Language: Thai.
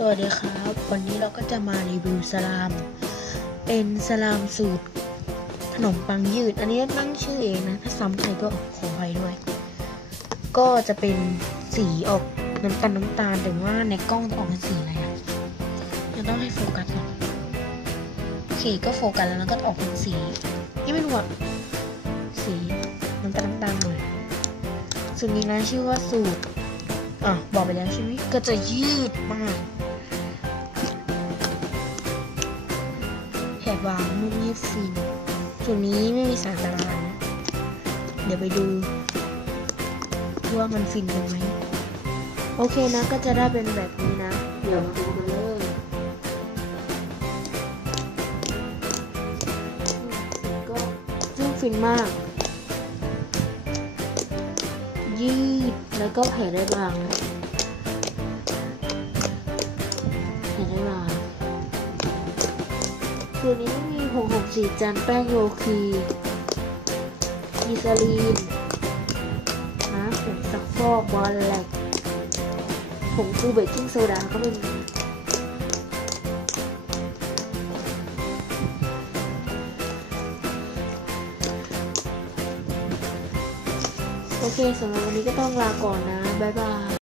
สวัสดีครับ วันนี้เราก็จะมารีวิวสลาม เป็นสลามสูตร ขนมปังยืด อันนี้ตั้งชื่อเองนะ ถ้าซ้ำใครก็ขออภัยด้วย ก็จะเป็นสีออกน้ำตาลน้ำตาลแต่ว่าในกล้องจะออกเป็นสีอะไรอะจะต้องให้โฟกัสก่อนโอเคก็โฟกัสแล้วก็ออกเป็นสีนี่ไม่รู้อะสีน้ำตาลน้ำตาลหน่อยสูตรนี้นะชื่อว่าสูตร อะบอกไปแล้วใช่ไหมก็จะยืดมากแถบวางนุ่มยืดฟินส่วนนี้ไม่มีสารละลายเดี๋ยวไปดูว่ามันฟินกันไหมโอเคนะก็จะได้เป็นแบบนี้นะ เดี๋ยวมาดูกันเลยก็ซึ่งฟินมากยืด แล้วก็แผ่ได้บางนะแผ่ได้บางตัวนี้มีหกหกสี่จานแป้งโยคีมีสลีนนะผงซักฟอกบอลแลกผงฟูเบกกิ้งโซดาก็ไม่มี โอเคสำหรับวันนี้ก็ต้องลาก่อนนะ บ๊ายบาย